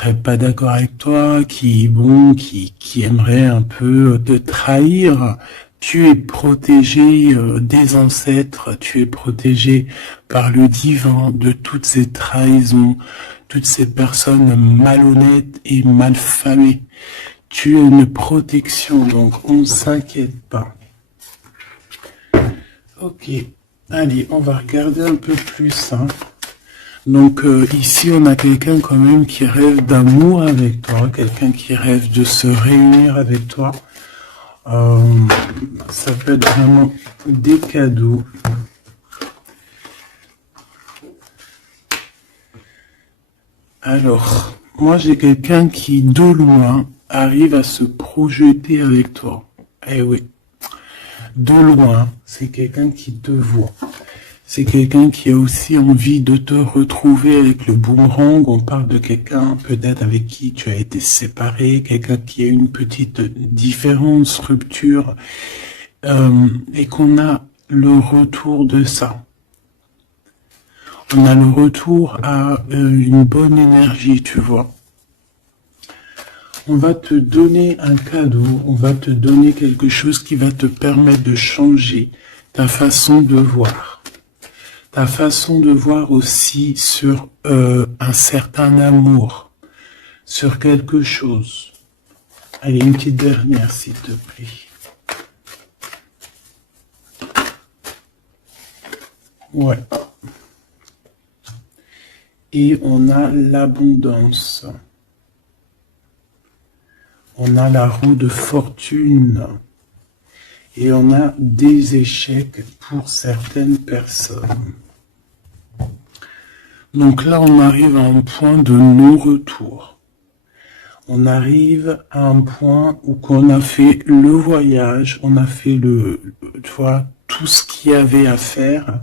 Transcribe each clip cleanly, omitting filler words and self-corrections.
serait pas d'accord avec toi, qui aimerait un peu te trahir. Tu es protégé des ancêtres, tu es protégé par le divin de toutes ces trahisons, toutes ces personnes malhonnêtes et malfamées. Tu as une protection, donc on ne s'inquiète pas. Ok, allez, on va regarder un peu plus. Hein. Donc ici, on a quelqu'un quand même qui rêve d'amour avec toi, quelqu'un qui rêve de se réunir avec toi. Ça peut être vraiment des cadeaux. Alors, moi j'ai quelqu'un qui, de loin, arrive à se projeter avec toi. Eh oui, de loin, c'est quelqu'un qui te voit. C'est quelqu'un qui a aussi envie de te retrouver avec le boomerang. On parle de quelqu'un peut-être avec qui tu as été séparé, quelqu'un qui a une petite différence, rupture, et qu'on a le retour de ça. On a le retour à une bonne énergie, tu vois. On va te donner un cadeau, on va te donner quelque chose qui va te permettre de changer ta façon de voir. Ta façon de voir aussi sur un certain amour, sur quelque chose. Allez, une petite dernière, s'il te plaît. Ouais. Et on a l'abondance. On a la roue de fortune. Et on a des échecs pour certaines personnes. Donc là, on arrive à un point de non-retour. On arrive à un point où on a fait le voyage, on a fait tu vois, tout ce qu'il y avait à faire,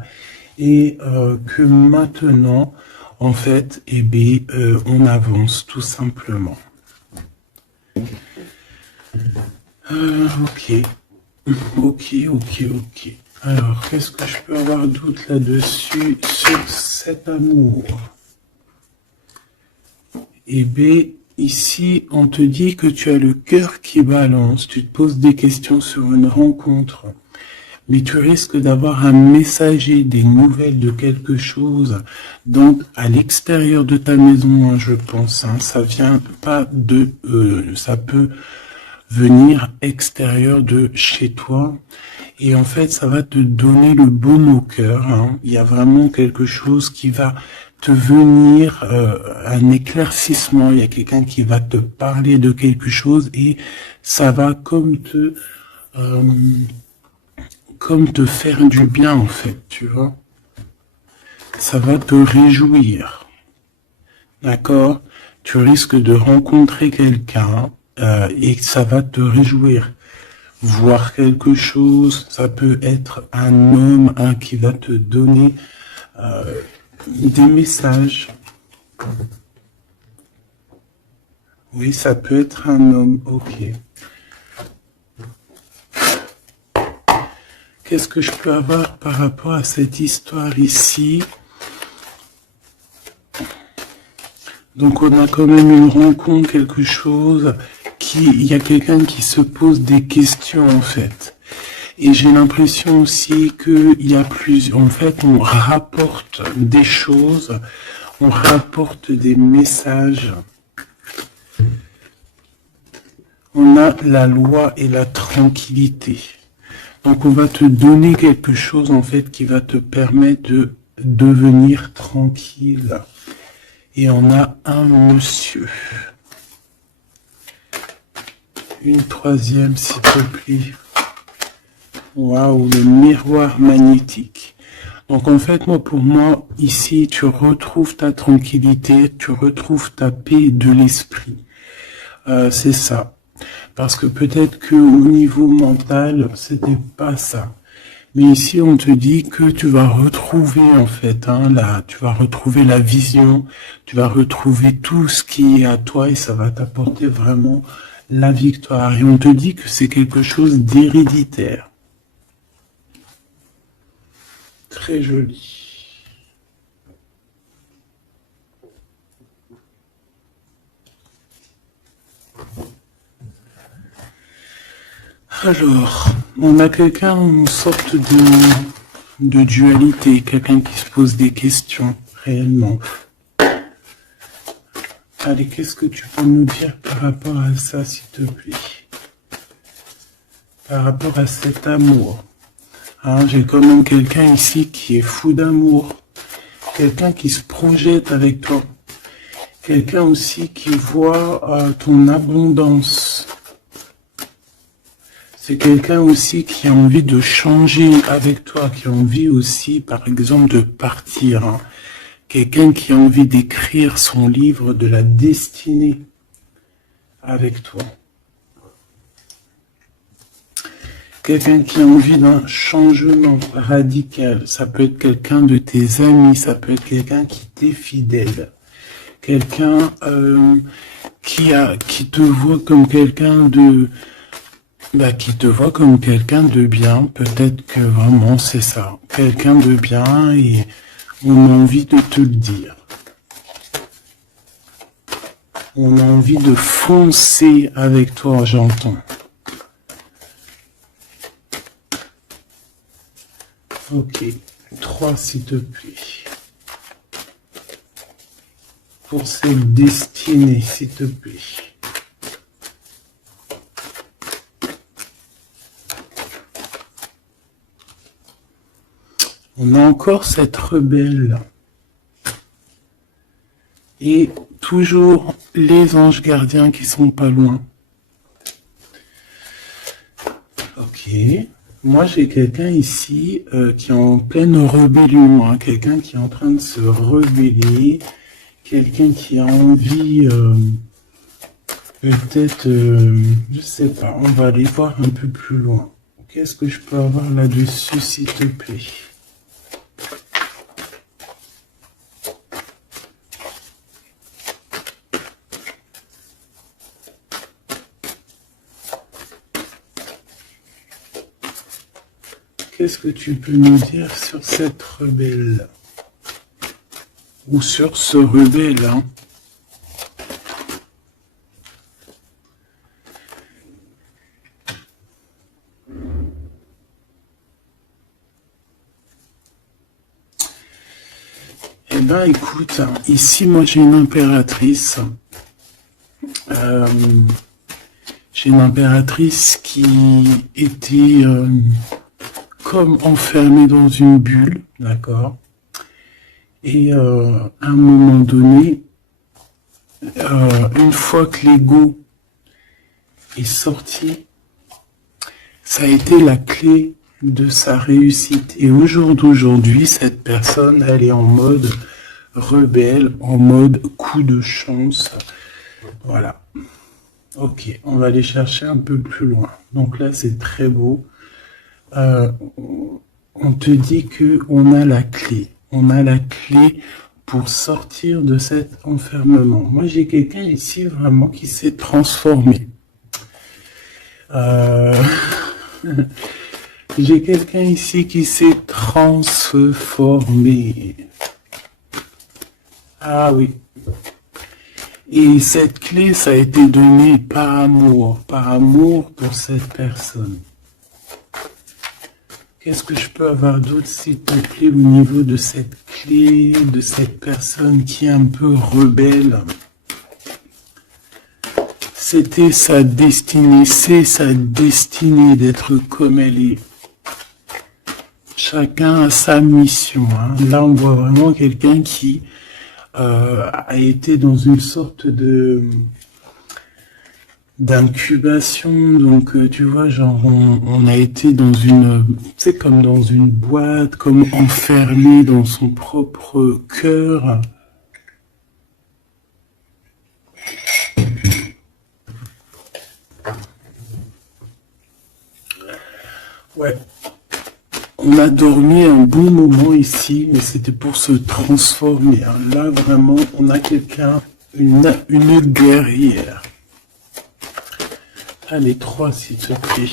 et que maintenant, en fait, eh bien, on avance tout simplement. Ok. Alors, qu'est-ce que je peux avoir d'autre là-dessus sur cet amour? Eh bien, ici, on te dit que tu as le cœur qui balance, tu te poses des questions sur une rencontre, mais tu risques d'avoir un messager, des nouvelles de quelque chose, donc à l'extérieur de ta maison, hein, je pense, hein, ça vient pas de... ça peut venir extérieur de chez toi, et en fait, ça va te donner le baume au cœur, hein. Il y a vraiment quelque chose qui va te venir, un éclaircissement, il y a quelqu'un qui va te parler de quelque chose et ça va comme te faire du bien en fait, tu vois. Ça va te réjouir, d'accord? Tu risques de rencontrer quelqu'un et ça va te réjouir. Voir quelque chose, ça peut être un homme qui va te donner des messages. Oui, ça peut être un homme, ok. Qu'est-ce que je peux avoir par rapport à cette histoire ici? Donc on a quand même une rencontre, quelque chose, il y a quelqu'un qui se pose des questions en fait. Et j'ai l'impression aussi qu'il y a plusieurs, en fait on rapporte des choses, on rapporte des messages. On a la loi et la tranquillité. Donc on va te donner quelque chose en fait qui va te permettre de devenir tranquille. Et on a un monsieur. Une troisième s'il te plaît. Waouh, le miroir magnétique. Donc en fait, pour moi, ici, tu retrouves ta tranquillité, tu retrouves ta paix de l'esprit. C'est ça. Parce que peut-être que au niveau mental, c'était pas ça. Mais ici, on te dit que tu vas retrouver, en fait, tu vas retrouver la vision, tu vas retrouver tout ce qui est à toi et ça va t'apporter vraiment la victoire. Et on te dit que c'est quelque chose d'héréditaire. Très joli. Alors, on a quelqu'un, une sorte de dualité, quelqu'un qui se pose des questions, réellement. Allez, qu'est-ce que tu peux nous dire par rapport à ça, s'il te plaît? Par rapport à cet amour. Hein, j'ai quand même quelqu'un ici qui est fou d'amour. Quelqu'un qui se projette avec toi. Quelqu'un aussi qui voit ton abondance. C'est quelqu'un aussi qui a envie de changer avec toi, qui a envie aussi, par exemple, de partir. Hein. Quelqu'un qui a envie d'écrire son livre de la destinée avec toi. Quelqu'un qui a envie d'un changement radical. Ça peut être quelqu'un de tes amis, ça peut être quelqu'un qui t'est fidèle. Quelqu'un qui te voit comme quelqu'un de... qui te voit comme quelqu'un de bien. Peut-être que vraiment c'est ça. Quelqu'un de bien et on a envie de te le dire. On a envie de foncer avec toi, j'entends. Ok, 3 s'il te plaît. Pour cette destinée, s'il te plaît. On a encore cette rebelle. Et toujours les anges gardiens qui sont pas loin. Ok. Moi, j'ai quelqu'un ici qui est en pleine rébellion. Hein, quelqu'un qui est en train de se rebeller. Quelqu'un qui a envie, peut-être, je sais pas, on va aller voir un peu plus loin. Qu'est-ce que je peux avoir là-dessus, s'il te plaît? Qu'est-ce que tu peux nous dire sur cette rebelle? Ou sur ce rebelle, hein? Eh ben, écoute, ici, moi, j'ai une impératrice. J'ai une impératrice qui était comme enfermée dans une bulle, d'accord? Et à un moment donné, une fois que l'ego est sorti, ça a été la clé de sa réussite. Et au jour d'aujourd'hui, cette personne, elle est en mode rebelle, en mode coup de chance. Voilà. Ok, on va aller chercher un peu plus loin. Donc là, c'est très beau. On te dit que on a la clé. On a la clé pour sortir de cet enfermement. Moi, j'ai quelqu'un ici vraiment qui s'est transformé. J'ai quelqu'un ici qui s'est transformé. Ah oui. Et cette clé, ça a été donné par amour pour cette personne. Qu'est-ce que je peux avoir d'autre, s'il te plaît, au niveau de cette clé, de cette personne qui est un peu rebelle? C'était sa destinée, c'est sa destinée d'être comme elle est. Chacun a sa mission. Hein. Là, on voit vraiment quelqu'un qui a été dans une sorte d'incubation, donc tu vois, genre on a été dans une, c'est comme dans une boîte, comme enfermé dans son propre cœur. Ouais. On a dormi un bon moment ici, mais c'était pour se transformer. Hein. Là, vraiment, on a quelqu'un, une guerrière. Allez, 3, s'il te plaît.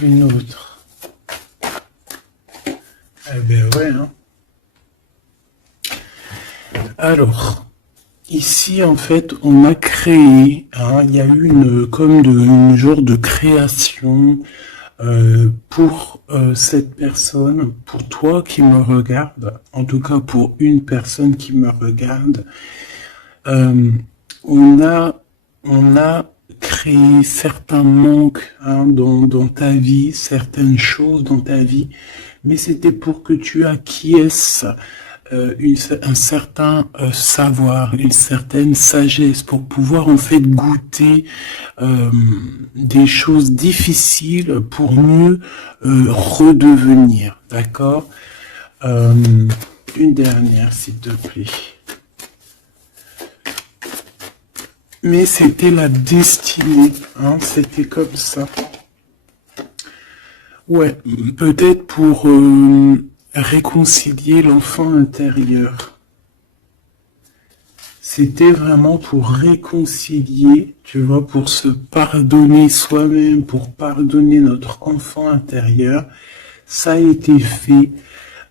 Une autre. Eh ben ouais, hein. Alors, ici, en fait, on a créé, hein, il y a eu une genre de création pour cette personne, pour toi qui me regarde, en tout cas pour une personne qui me regarde. Euh, on a, on a créé certains manques, hein, dans ta vie, certaines choses dans ta vie, mais c'était pour que tu acquiesces un certain savoir, une certaine sagesse pour pouvoir en fait goûter euh, des choses difficiles pour mieux redevenir, d'accord. euh, une dernière, s'il te plaît. Mais c'était la destinée, hein, c'était comme ça. Ouais, peut-être pour réconcilier l'enfant intérieur. C'était vraiment pour réconcilier, tu vois, pour se pardonner soi-même, pour pardonner notre enfant intérieur. Ça a été fait.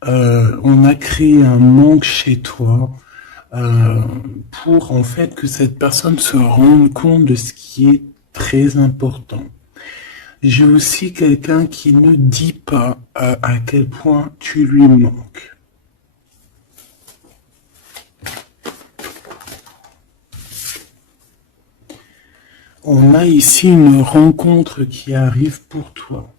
On a créé un manque chez toi euh, pour en fait que cette personne se rende compte de ce qui est très important. J'ai aussi quelqu'un qui ne dit pas à quel point tu lui manques. On a ici une rencontre qui arrive pour toi.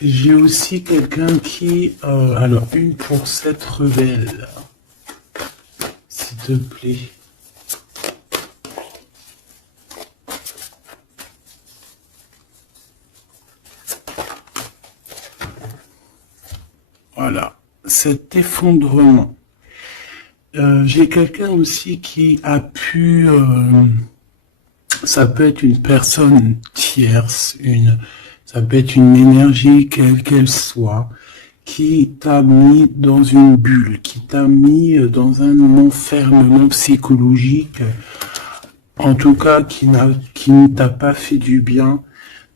J'ai aussi quelqu'un qui... alors, une pour cette rebelle, s'il te plaît. Voilà, cet effondrement. J'ai quelqu'un aussi qui a pu... ça peut être une personne tierce, ça peut être une énergie quelle qu'elle soit, qui t'a mis dans une bulle, qui t'a mis dans un enfermement psychologique, en tout cas qui ne t'a pas fait du bien,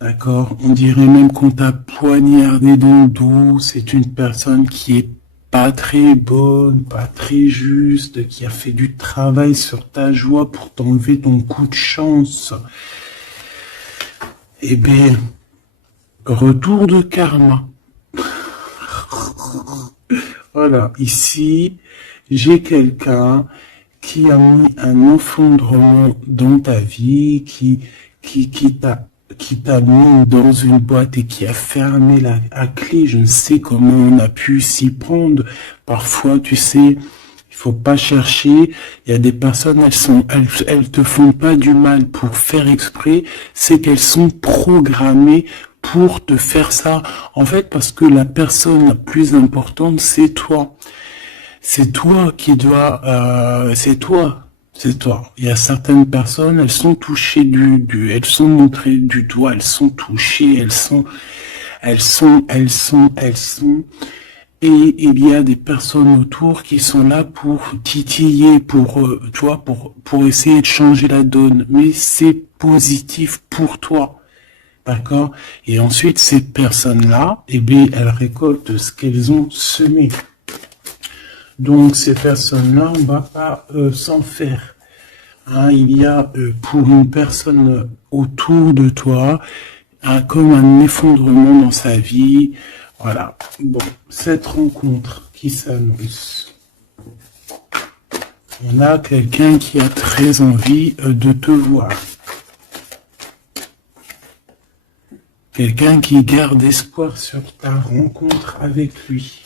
d'accord. On dirait même qu'on t'a poignardé dans le dos. C'est une personne qui est pas très bonne, pas très juste, qui a fait du travail sur ta joie pour t'enlever ton coup de chance. Eh bien, retour de karma. Voilà, ici, j'ai quelqu'un qui a mis un effondrement dans ta vie, qui, qui t'a mis dans une boîte et qui a fermé à clé. Je ne sais comment on a pu s'y prendre. Parfois, tu sais, il faut pas chercher. Il y a des personnes, elles te font pas du mal pour faire exprès. C'est qu'elles sont programmées pour te faire ça. En fait, parce que la personne la plus importante, c'est toi. C'est toi qui dois, c'est toi. C'est toi. Il y a certaines personnes, elles sont touchées elles sont montrées du doigt, elles sont touchées, elles sont, et il y a des personnes autour qui sont là pour titiller, tu vois, pour essayer de changer la donne. Mais c'est positif pour toi. D'accord? Et ensuite, ces personnes-là, eh bien, elles récoltent ce qu'elles ont semé. Donc, ces personnes-là, on va pas s'en faire. Hein, il y a pour une personne autour de toi comme un effondrement dans sa vie. Voilà. Bon, cette rencontre qui s'annonce. On a quelqu'un qui a très envie de te voir. Quelqu'un qui garde espoir sur ta rencontre avec lui.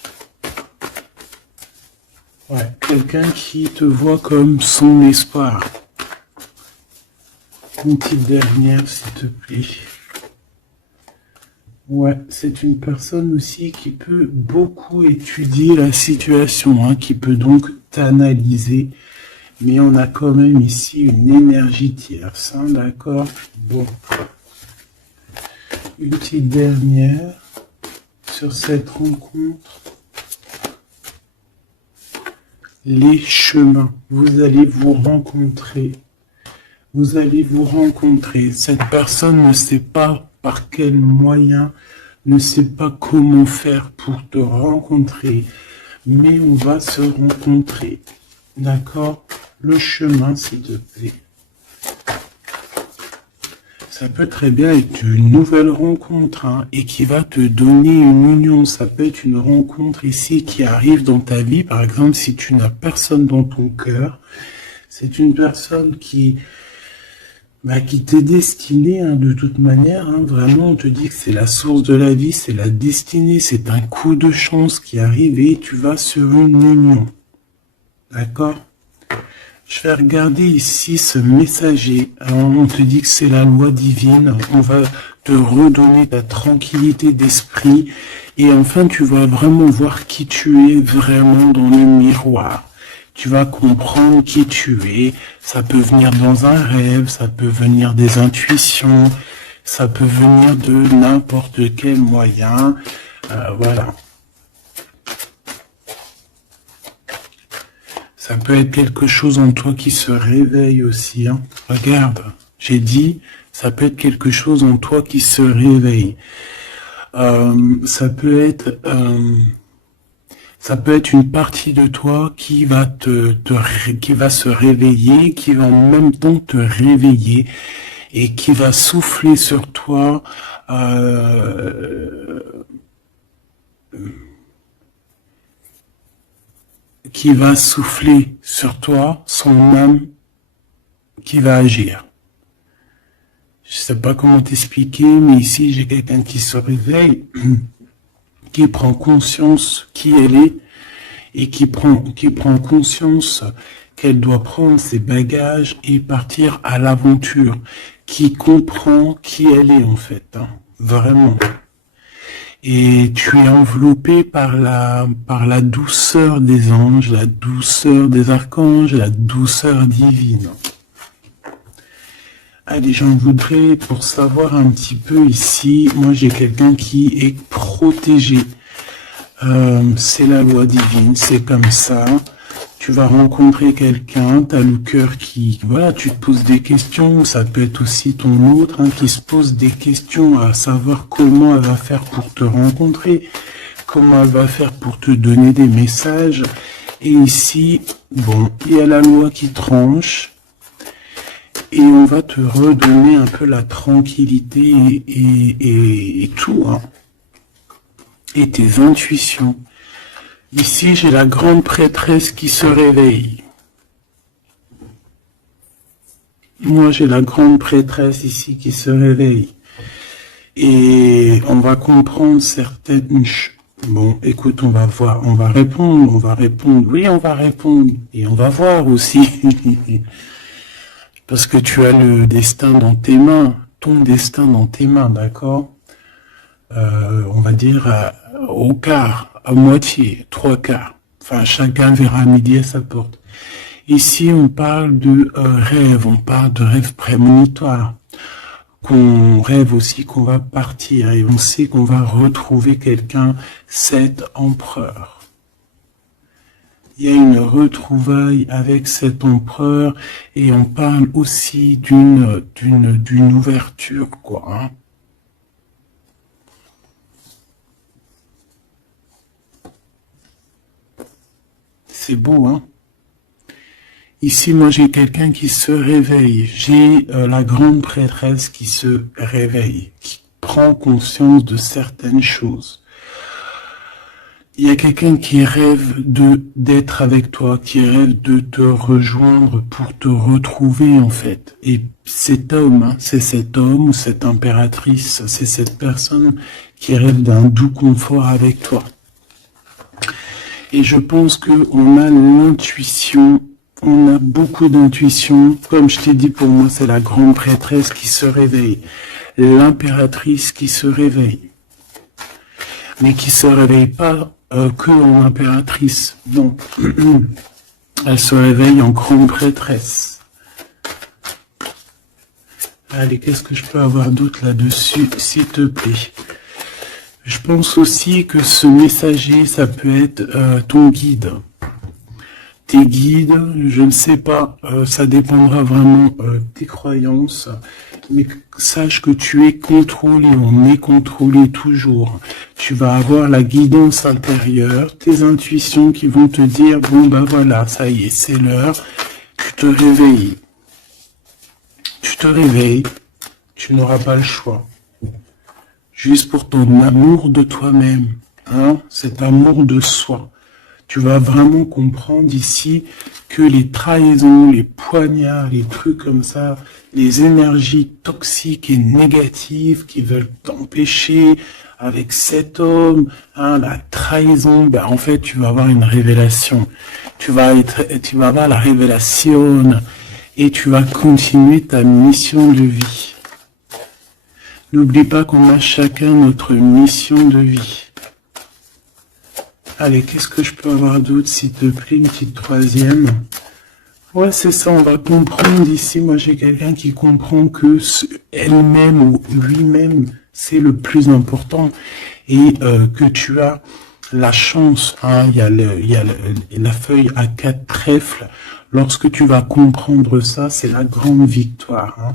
Ouais, quelqu'un qui te voit comme son espoir. Une petite dernière, s'il te plaît. Ouais, c'est une personne aussi qui peut beaucoup étudier la situation, hein, qui peut donc t'analyser. Mais on a quand même ici une énergie tierce, hein, d'accord? Bon. Une petite dernière sur cette rencontre. Les chemins. Vous allez vous rencontrer. Vous allez vous rencontrer. Cette personne ne sait pas par quel moyen ne sait pas comment faire pour te rencontrer, mais on va se rencontrer. D'accord? Le chemin, s'il te plaît. Ça peut très bien être une nouvelle rencontre hein, et qui va te donner une union. Ça peut être une rencontre ici qui arrive dans ta vie. Par exemple, si tu n'as personne dans ton cœur, c'est une personne qui t'est destinée hein, de toute manière. Hein, vraiment, on te dit que c'est la source de la vie, c'est la destinée, c'est un coup de chance qui arrive et tu vas sur une union. D'accord? Je vais regarder ici ce messager. Alors, on te dit que c'est la loi divine. On va te redonner ta tranquillité d'esprit. Et enfin, tu vas vraiment voir qui tu es vraiment dans le miroir. Tu vas comprendre qui tu es. Ça peut venir dans un rêve, ça peut venir des intuitions, ça peut venir de n'importe quel moyen. Voilà. Ça peut être quelque chose en toi qui se réveille aussi. Hein. Regarde, j'ai dit, ça peut être quelque chose en toi qui se réveille. Ça peut être une partie de toi qui va qui va se réveiller, qui va en même temps te réveiller et qui va souffler sur toi. Qui va souffler sur toi son âme qui va agir. Je sais pas comment t'expliquer, mais ici j'ai quelqu'un qui se réveille, qui prend conscience qui elle est et qui prend conscience qu'elle doit prendre ses bagages et partir à l'aventure, qui comprend qui elle est en fait, hein, vraiment. Et tu es enveloppé par la douceur des anges, la douceur des archanges, la douceur divine. Allez, j'en voudrais pour savoir un petit peu ici. Moi, j'ai quelqu'un qui est protégé. C'est la loi divine, c'est comme ça. Tu vas rencontrer quelqu'un, t'as le cœur qui... Voilà, tu te poses des questions, ça peut être aussi ton autre hein, qui se pose des questions à savoir comment elle va faire pour te rencontrer, comment elle va faire pour te donner des messages. Et ici, bon, il y a la loi qui tranche et on va te redonner un peu la tranquillité et tout, hein, et tes intuitions. Ici, j'ai la grande prêtresse qui se réveille. Moi, j'ai la grande prêtresse ici qui se réveille. Et on va comprendre certaines... Bon, écoute, on va voir, on va répondre. Oui, on va répondre. Et on va voir aussi. Parce que tu as le destin dans tes mains. Ton destin dans tes mains, d'accord? On va dire au quart. À moitié, 3/4. Enfin, chacun verra midi à sa porte. Ici, on parle de rêve, on parle de rêve prémonitoire. Qu'on rêve aussi qu'on va partir et on sait qu'on va retrouver quelqu'un, cet empereur. Il y a une retrouvaille avec cet empereur et on parle aussi d'une ouverture, quoi, hein. C'est beau, hein? Ici, moi, j'ai quelqu'un qui se réveille. J'ai la grande prêtresse qui se réveille, qui prend conscience de certaines choses. Il y a quelqu'un qui rêve d'être avec toi, qui rêve de te rejoindre pour te retrouver, en fait. Et cet homme, hein, c'est cet homme ou cette impératrice, c'est cette personne qui rêve d'un doux confort avec toi. Et je pense qu'on a l'intuition, on a beaucoup d'intuition. Comme je t'ai dit, pour moi, c'est la grande prêtresse qui se réveille, l'impératrice qui se réveille. Mais qui se réveille pas que en impératrice, non. Elle se réveille en grande prêtresse. Allez, qu'est-ce que je peux avoir d'autre là-dessus, s'il te plaît? Je pense aussi que ce messager, ça peut être ton guide. Tes guides, je ne sais pas, ça dépendra vraiment de tes croyances. mais sache que tu es contrôlé, on est contrôlé toujours. Tu vas avoir la guidance intérieure, tes intuitions qui vont te dire, bon ben voilà, ça y est, c'est l'heure, tu te réveilles. Tu te réveilles, tu n'auras pas le choix. Juste pour ton amour de toi-même, hein, cet amour de soi. Tu vas vraiment comprendre ici que les trahisons, les poignards, les trucs comme ça, les énergies toxiques et négatives qui veulent t'empêcher avec cet homme, hein, la trahison, ben en fait tu vas avoir une révélation. Tu vas avoir la révélation et tu vas continuer ta mission de vie. N'oublie pas qu'on a chacun notre mission de vie. Allez, qu'est-ce que je peux avoir d'autre, s'il te plaît, une petite troisième. Ouais, c'est ça, on va comprendre ici. Moi, j'ai quelqu'un qui comprend que elle-même ou lui-même, c'est le plus important. Et que tu as la chance, hein, il y a la feuille à 4 trèfles. Lorsque tu vas comprendre ça, c'est la grande victoire. Hein.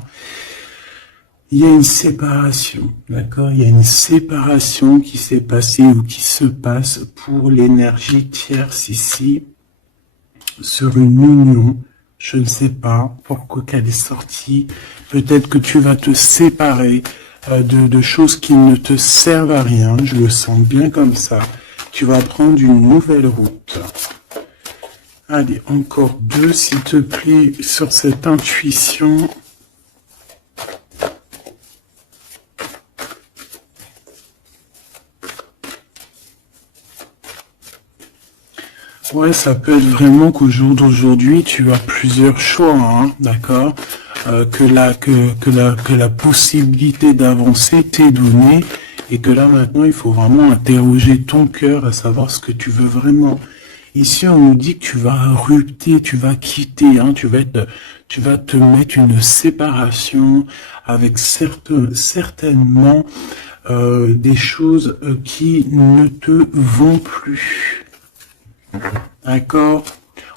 Il y a une séparation, d'accord? Il y a une séparation qui s'est passée ou qui se passe pour l'énergie tierce ici, sur une union. Je ne sais pas pourquoi qu'elle est sortie. Peut-être que tu vas te séparer de choses qui ne te servent à rien. Je le sens bien comme ça. Tu vas prendre une nouvelle route. Allez, encore 2, s'il te plaît, sur cette intuition. Ouais, ça peut être vraiment qu'au jour d'aujourd'hui, tu as plusieurs choix, hein, d'accord, que la possibilité d'avancer t'est donnée et que là maintenant, il faut vraiment interroger ton cœur à savoir ce que tu veux vraiment. Ici, on nous dit que tu vas rupter, tu vas quitter, hein, tu vas te mettre une séparation avec certainement des choses qui ne te vont plus. D'accord?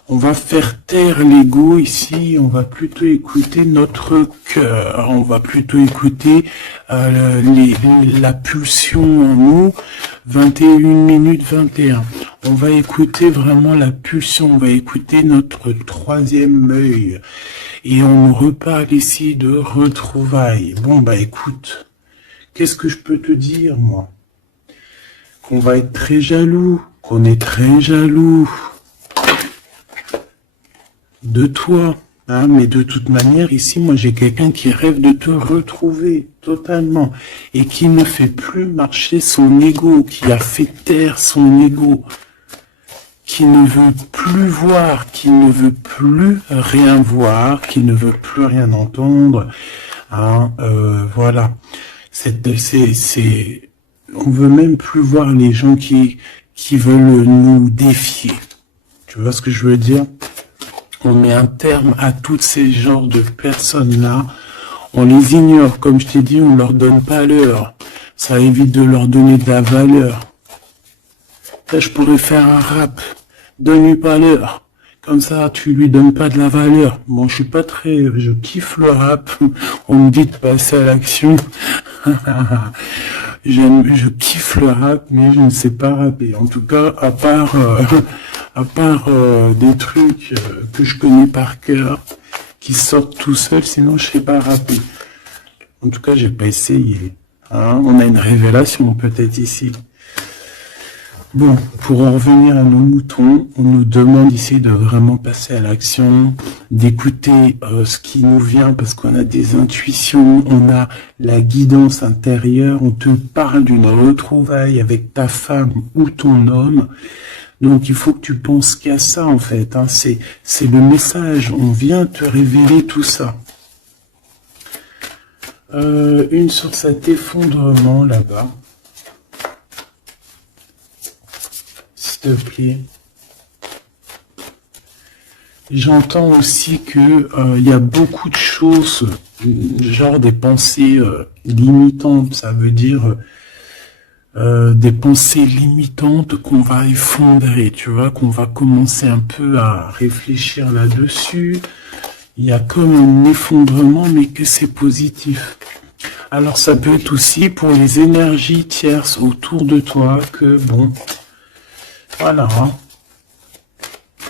On va faire taire l'ego ici, on va plutôt écouter notre cœur, on va plutôt écouter la pulsion en nous, 21 minutes 21. On va écouter vraiment la pulsion, on va écouter notre troisième œil. Et on reparle ici de retrouvailles. Bon bah écoute, qu'est-ce que je peux te dire moi? Qu'on va être très jaloux, qu'on est très jaloux de toi, hein, mais de toute manière, ici, moi, j'ai quelqu'un qui rêve de te retrouver totalement et qui ne fait plus marcher son ego, qui a fait taire son ego, qui ne veut plus voir, qui ne veut plus rien voir, qui ne veut plus rien entendre, hein, voilà. On veut même plus voir les gens qui veulent nous défier. Tu vois ce que je veux dire? On met un terme à tous ces genres de personnes-là. On les ignore, comme je t'ai dit, on leur donne pas l'heure. Ça évite de leur donner de la valeur. Là, je pourrais faire un rap. Donne-lui pas l'heure. Comme ça, tu lui donnes pas de la valeur. Bon, je kiffe le rap. On me dit de passer à l'action. Je kiffe le rap, mais je ne sais pas rapper. En tout cas, à part des trucs que je connais par cœur, qui sortent tout seuls, sinon je sais pas rapper. En tout cas, j'ai pas essayé. Hein, on a une révélation peut-être ici. Bon, pour en revenir à nos moutons, on nous demande ici de vraiment passer à l'action, d'écouter ce qui nous vient parce qu'on a des intuitions, on a la guidance intérieure, on te parle d'une retrouvaille avec ta femme ou ton homme. Donc il faut que tu penses qu'à ça en fait, hein. C'est le message, on vient te révéler tout ça. Une sur cet effondrement là-bas. S'il te plaît. J'entends aussi que il y a beaucoup de choses, genre des pensées limitantes, ça veut dire des pensées limitantes qu'on va effondrer, tu vois, qu'on va commencer un peu à réfléchir là-dessus. Il y a comme un effondrement, mais que c'est positif. Alors ça peut être aussi pour les énergies tierces autour de toi que, bon, voilà, hein,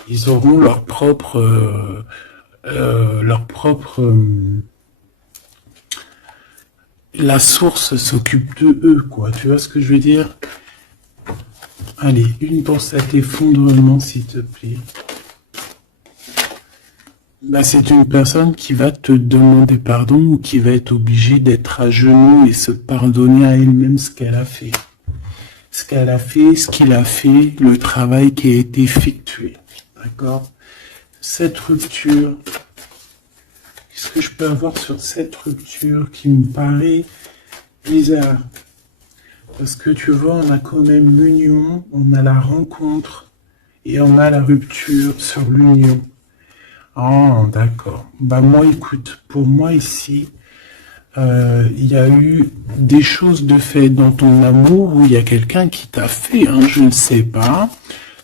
ils auront la source s'occupe de eux, quoi. Tu vois ce que je veux dire? Allez, une pour cet effondrement, s'il te plaît. Bah, c'est une personne qui va te demander pardon ou qui va être obligée d'être à genoux et se pardonner à elle-même ce qu'elle a fait. Ce qu'elle a fait, ce qu'il a fait, le travail qui a été effectué. D'accord? Cette rupture, qu'est-ce que je peux avoir sur cette rupture qui me paraît bizarre? Parce que tu vois, on a quand même l'union, on a la rencontre et on a la rupture sur l'union. Oh, d'accord. Bah moi, écoute, pour moi ici, il y a eu des choses de fait dans ton amour où il y a quelqu'un qui t'a fait, hein, je ne sais pas,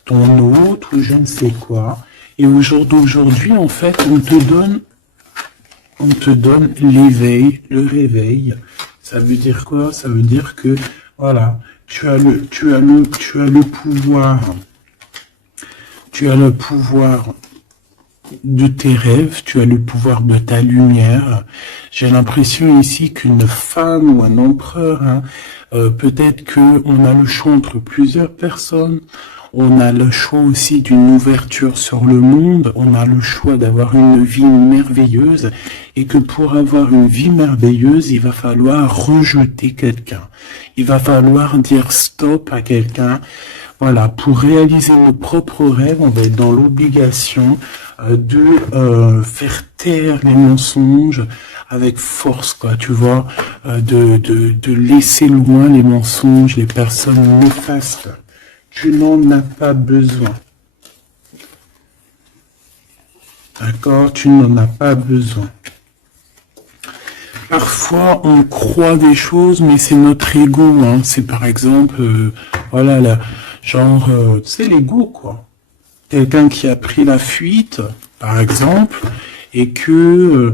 ton autre ou je ne sais quoi. Et aujourd'hui, en fait, on te donne l'éveil, le réveil. Ça veut dire quoi? Ça veut dire que, voilà, tu as le pouvoir, tu as le pouvoir de tes rêves, tu as le pouvoir de ta lumière. J'ai l'impression ici qu'une femme ou un empereur, hein, peut-être qu'on a le choix entre plusieurs personnes, on a le choix aussi d'une ouverture sur le monde, on a le choix d'avoir une vie merveilleuse, et que pour avoir une vie merveilleuse, il va falloir rejeter quelqu'un. Il va falloir dire stop à quelqu'un. Voilà, pour réaliser nos propres rêves, on va être dans l'obligation de faire taire les mensonges avec force, quoi, tu vois, de laisser loin les mensonges, les personnes néfastes. Tu n'en as pas besoin. D'accord? Tu n'en as pas besoin. Parfois, on croit des choses, mais c'est notre ego, hein. C'est par exemple, voilà, là, genre, c'est l'ego, quoi. Quelqu'un qui a pris la fuite, par exemple, et que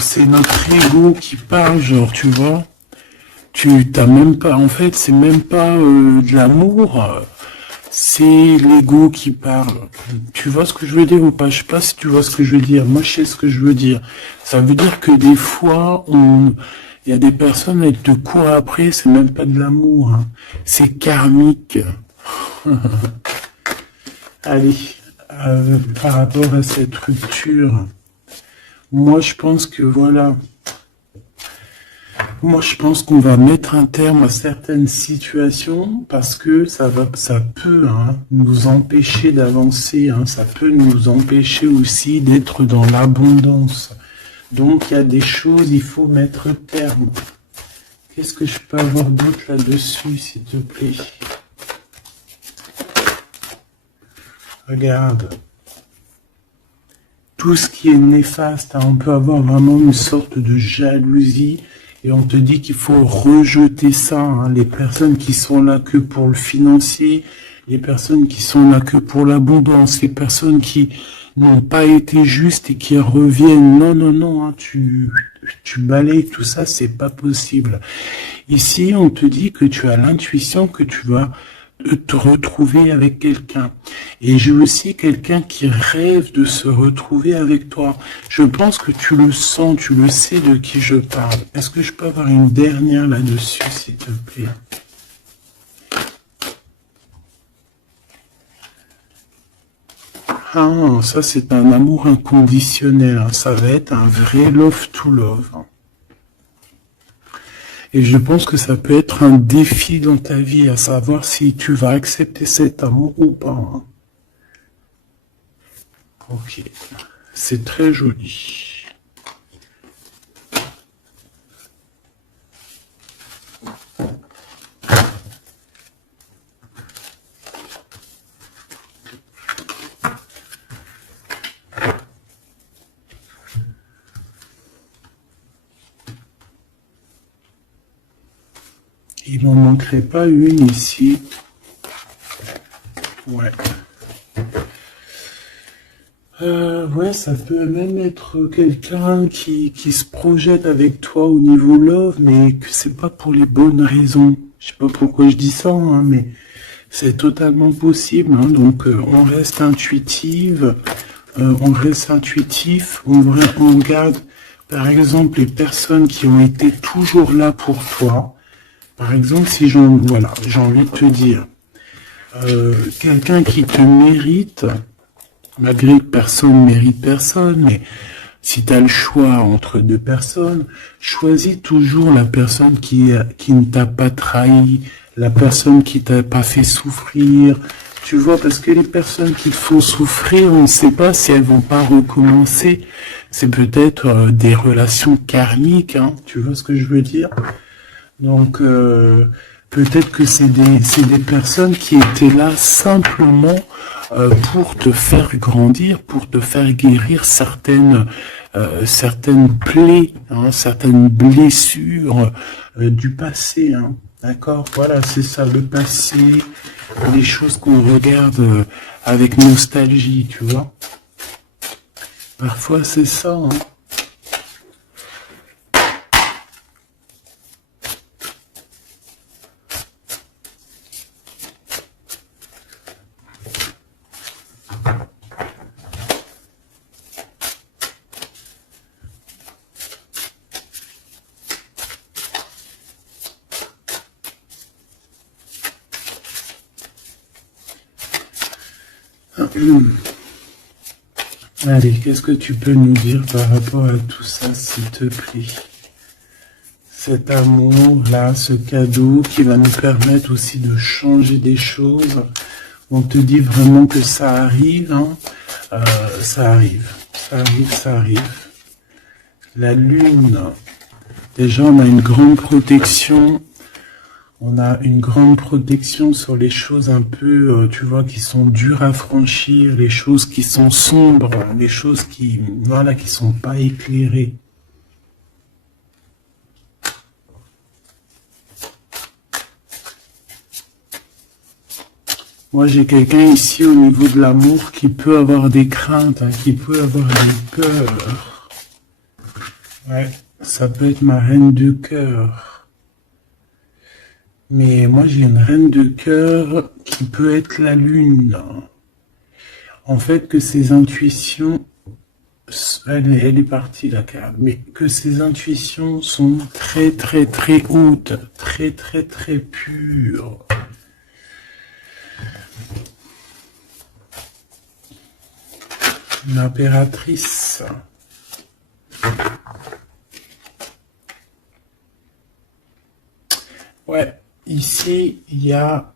c'est notre ego qui parle, genre, tu vois, tu t'as même pas, en fait, c'est même pas de l'amour, c'est l'ego qui parle. Tu vois ce que je veux dire ou pas? Je sais pas si tu vois ce que je veux dire. Moi, je sais ce que je veux dire. Ça veut dire que des fois, il y a des personnes, elles te courent après, c'est même pas de l'amour, hein. C'est karmique. Allez, par rapport à cette rupture, moi je pense que voilà, moi je pense qu'on va mettre un terme à certaines situations parce que ça peut, hein, nous empêcher d'avancer, hein, ça peut nous empêcher aussi d'être dans l'abondance. Donc il y a des choses, il faut mettre terme. Qu'est-ce que je peux avoir d'autre là-dessus, s'il te plaît? Regarde. Tout ce qui est néfaste, hein, on peut avoir vraiment une sorte de jalousie et on te dit qu'il faut rejeter ça, hein, les personnes qui sont là que pour le financier, les personnes qui sont là que pour l'abondance, les personnes qui n'ont pas été justes et qui reviennent. Non, non, non, hein, tu balayes tout ça, c'est pas possible. Ici, on te dit que tu as l'intuition que tu vas te retrouver avec quelqu'un. Et j'ai aussi quelqu'un qui rêve de se retrouver avec toi. Je pense que tu le sens, tu le sais de qui je parle. Est-ce que je peux avoir une dernière là-dessus, s'il te plaît? Ah, ça c'est un amour inconditionnel, hein. Ça va être un vrai love to love, hein. Et je pense que ça peut être un défi dans ta vie, à savoir si tu vas accepter cet amour ou pas, hein. Ok, c'est très joli. Il n'en manquerait pas une ici. Ouais. Ouais, ça peut même être quelqu'un qui se projette avec toi au niveau love, mais que c'est pas pour les bonnes raisons. Je sais pas pourquoi je dis ça, hein, mais c'est totalement possible. Hein. Donc, on reste intuitif, on regarde, par exemple, les personnes qui ont été toujours là pour toi. Par exemple, si voilà, j'ai envie de te dire, quelqu'un qui te mérite, malgré que personne mérite personne, mais si tu as le choix entre deux personnes, choisis toujours la personne qui ne t'a pas trahi, la personne qui t'a pas fait souffrir. Tu vois, parce que les personnes qui te font souffrir, on ne sait pas si elles vont pas recommencer. C'est peut-être des relations karmiques, hein, tu vois ce que je veux dire? Donc, peut-être que c'est des personnes qui étaient là simplement pour te faire grandir, pour te faire guérir certaines plaies, hein, certaines blessures du passé. Hein. D'accord? Voilà, c'est ça, le passé, les choses qu'on regarde avec nostalgie, tu vois. Parfois, c'est ça. Hein. Allez, qu'est-ce que tu peux nous dire par rapport à tout ça, s'il te plaît? Cet amour-là, ce cadeau qui va nous permettre aussi de changer des choses. On te dit vraiment que ça arrive, hein? Ça arrive, ça arrive, ça arrive. La lune, déjà on a une grande protection. On a une grande protection sur les choses un peu, tu vois, qui sont dures à franchir, les choses qui sont sombres, les choses qui, voilà, qui sont pas éclairées. Moi, j'ai quelqu'un ici au niveau de l'amour qui peut avoir des craintes, hein, qui peut avoir des peurs. Ouais, ça peut être ma reine de cœur. Mais moi, j'ai une reine de cœur qui peut être la lune. En fait, que ses intuitions, elle est partie la carte, mais que ses intuitions sont très très très hautes, très très très pures. L'impératrice. Ouais. Ici, il y a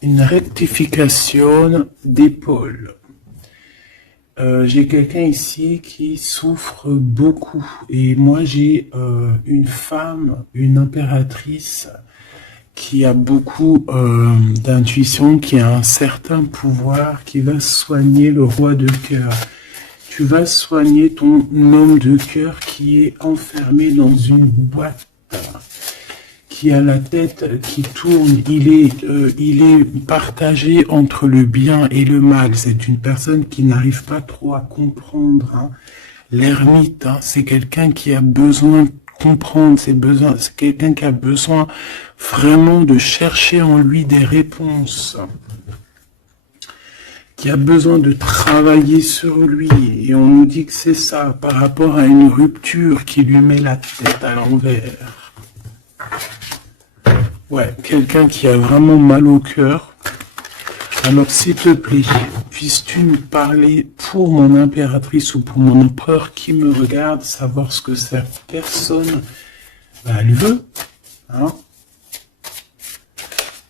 une rectification d'épaule. J'ai quelqu'un ici qui souffre beaucoup. Et moi, j'ai une femme, une impératrice, qui a beaucoup d'intuition, qui a un certain pouvoir, qui va soigner le roi de cœur. Tu vas soigner ton homme de cœur qui est enfermé dans une boîte, qui a la tête qui tourne, il est partagé entre le bien et le mal. C'est une personne qui n'arrive pas trop à comprendre. Hein. L'ermite, hein, c'est quelqu'un qui a besoin de comprendre ses besoins. C'est quelqu'un qui a besoin vraiment de chercher en lui des réponses. Qui a besoin de travailler sur lui. Et on nous dit que c'est ça, par rapport à une rupture qui lui met la tête à l'envers. Ouais, quelqu'un qui a vraiment mal au cœur. Alors, s'il te plaît, puisses-tu me parler pour mon impératrice ou pour mon empereur qui me regarde, savoir ce que cette personne, elle veut, hein?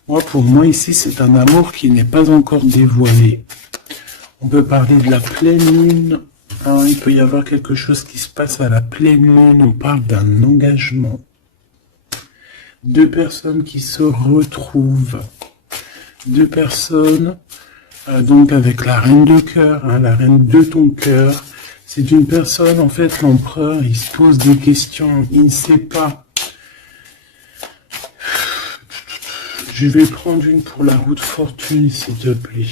Moi, pour moi, ici, c'est un amour qui n'est pas encore dévoilé. On peut parler de la pleine lune. Hein, il peut y avoir quelque chose qui se passe à la pleine lune. On parle d'un engagement. Deux personnes qui se retrouvent. Deux personnes, donc avec la reine de cœur, hein, la reine de ton cœur. C'est une personne, en fait, l'empereur, il se pose des questions. Il ne sait pas. Je vais prendre une pour la roue de fortune, s'il te plaît.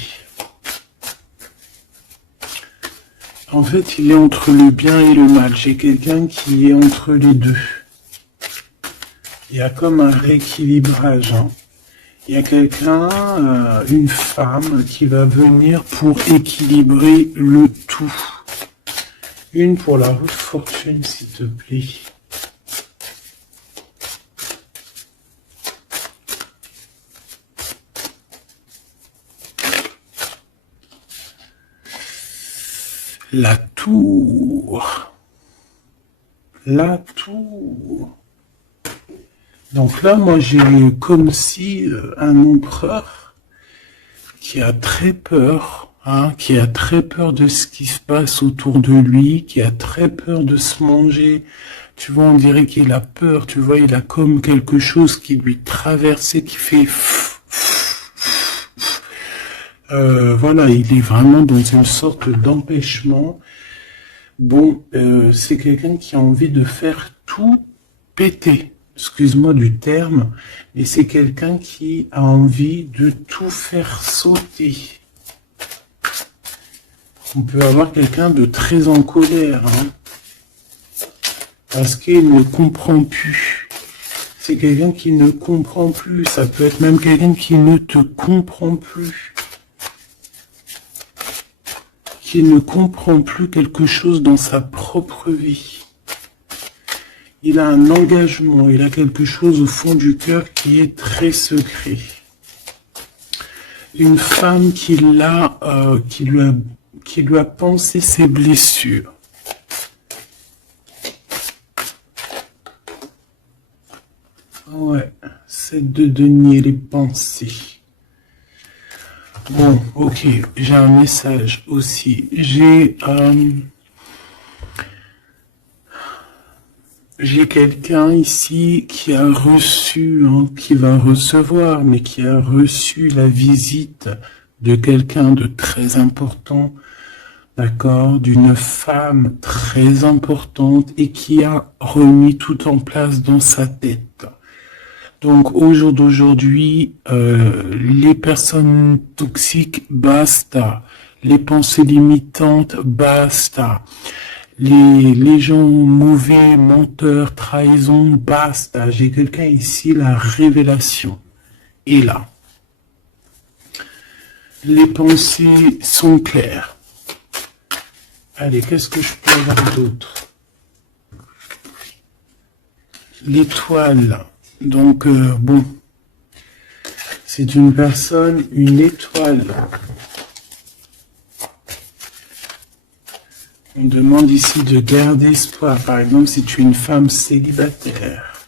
En fait, il est entre le bien et le mal. J'ai quelqu'un qui est entre les deux. Il y a comme un rééquilibrage. Hein. Il y a quelqu'un, une femme, qui va venir pour équilibrer le tout. Une pour la roue de fortune, s'il te plaît. La tour. La tour. Donc là, moi, j'ai comme si un empereur qui a très peur, hein, qui a très peur de ce qui se passe autour de lui, qui a très peur de se manger. Tu vois, on dirait qu'il a peur, tu vois, il a comme quelque chose qui lui traverse, qui fait... voilà, il est vraiment dans une sorte d'empêchement. Bon, c'est quelqu'un qui a envie de faire tout péter. Excuse-moi du terme, mais c'est quelqu'un qui a envie de tout faire sauter. On peut avoir quelqu'un de très en colère, hein, parce qu'il ne comprend plus. C'est quelqu'un qui ne comprend plus. Ça peut être même quelqu'un qui ne te comprend plus. Qui ne comprend plus quelque chose dans sa propre vie. Il a un engagement, il a quelque chose au fond du cœur qui est très secret. Une femme qui lui a pensé ses blessures. Ouais, c'est de denier les pensées. Bon, ok, j'ai un message aussi. J'ai quelqu'un ici qui a reçu, hein, qui va recevoir, mais qui a reçu la visite de quelqu'un de très important, d'accord, d'une femme très importante et qui a remis tout en place dans sa tête. Donc au jour d'aujourd'hui, les personnes toxiques, basta. Les pensées limitantes, basta. Les gens mauvais, menteurs, trahison, basta. J'ai quelqu'un ici, la révélation est là. Les pensées sont claires. Allez, qu'est-ce que je peux avoir d'autre? L'étoile. Donc, bon, c'est une personne, une étoile. On demande ici de garder espoir. Par exemple, si tu es une femme célibataire,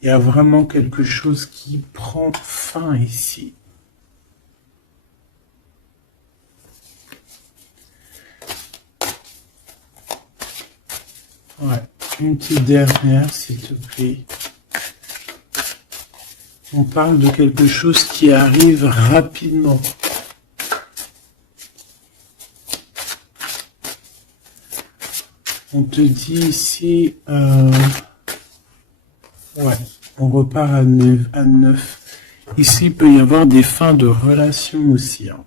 il y a vraiment quelque chose qui prend fin ici. Ouais, une petite dernière, s'il te plaît. On parle de quelque chose qui arrive rapidement. On te dit ici, ouais, on repart à 9. Ici, il peut y avoir des fins de relation aussi. Hein.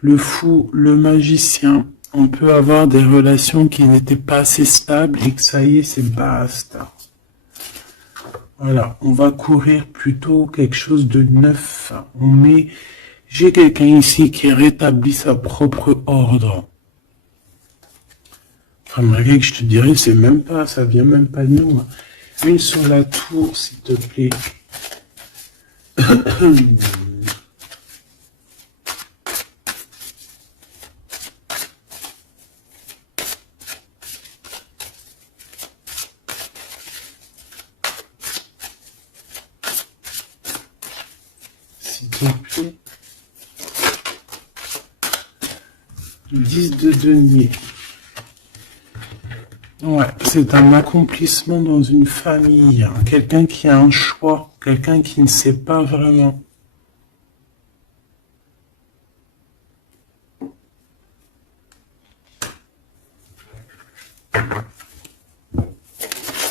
Le fou, le magicien, on peut avoir des relations qui n'étaient pas assez stables et que ça y est, c'est basta. Voilà, on va courir plutôt quelque chose de neuf. J'ai quelqu'un ici qui rétablit sa propre ordre. Enfin, malgré que je te dirais, c'est même pas, ça vient même pas de nous. Hein. Une sur la tour, s'il te plaît. S'il te plaît. 10 de denier. Ouais, c'est un accomplissement dans une famille, hein. Quelqu'un qui a un choix, quelqu'un qui ne sait pas vraiment.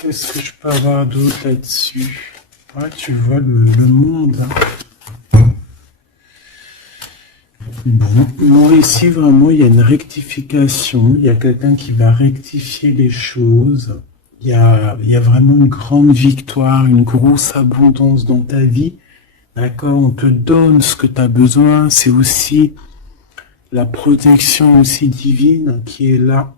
Qu'est-ce que je peux avoir d'autre là-dessus? Ouais, tu vois le monde. Hein. Bon, moi ici vraiment il y a une rectification, il y a quelqu'un qui va rectifier les choses, il y a vraiment une grande victoire, une grosse abondance dans ta vie, d'accord? On te donne ce que tu as besoin, c'est aussi la protection aussi divine qui est là.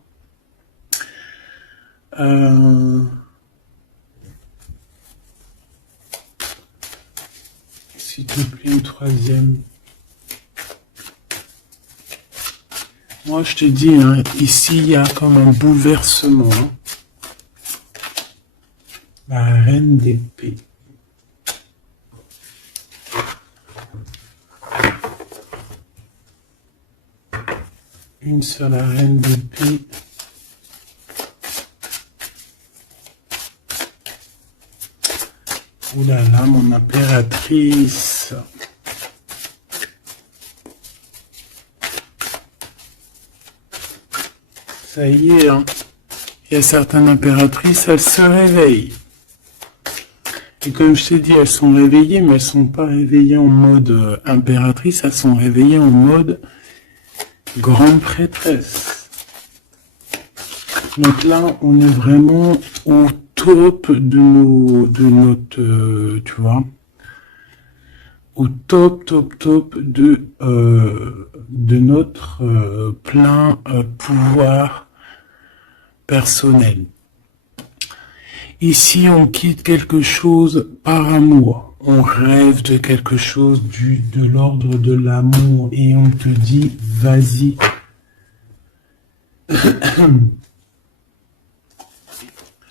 S'il te plaît, une troisième. Moi, je te dis, hein, ici, il y a comme un bouleversement. Hein. La reine d'épée. Une sur la reine d'épée. Oh là là, mon impératrice. Ça y est, hein. Il y a certaines impératrices, elles se réveillent. Et comme je t'ai dit, elles sont réveillées, mais elles sont pas réveillées en mode impératrice, elles sont réveillées en mode grande prêtresse. Donc là, on est vraiment au top de notre, tu vois, au top de notre plein pouvoir personnel. Ici, on quitte quelque chose par amour. On rêve de quelque chose de l'ordre de l'amour et on te dit, vas-y.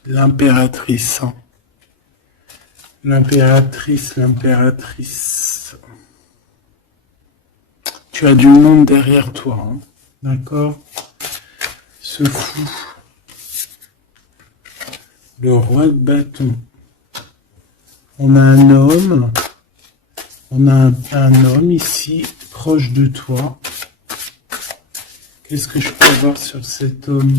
L'impératrice. Hein. L'impératrice. Tu as du monde derrière toi. Hein. D'accord? Ce fou. Le roi de bâton. On a un homme. On a un homme ici, proche de toi. Qu'est-ce que je peux voir sur cet homme?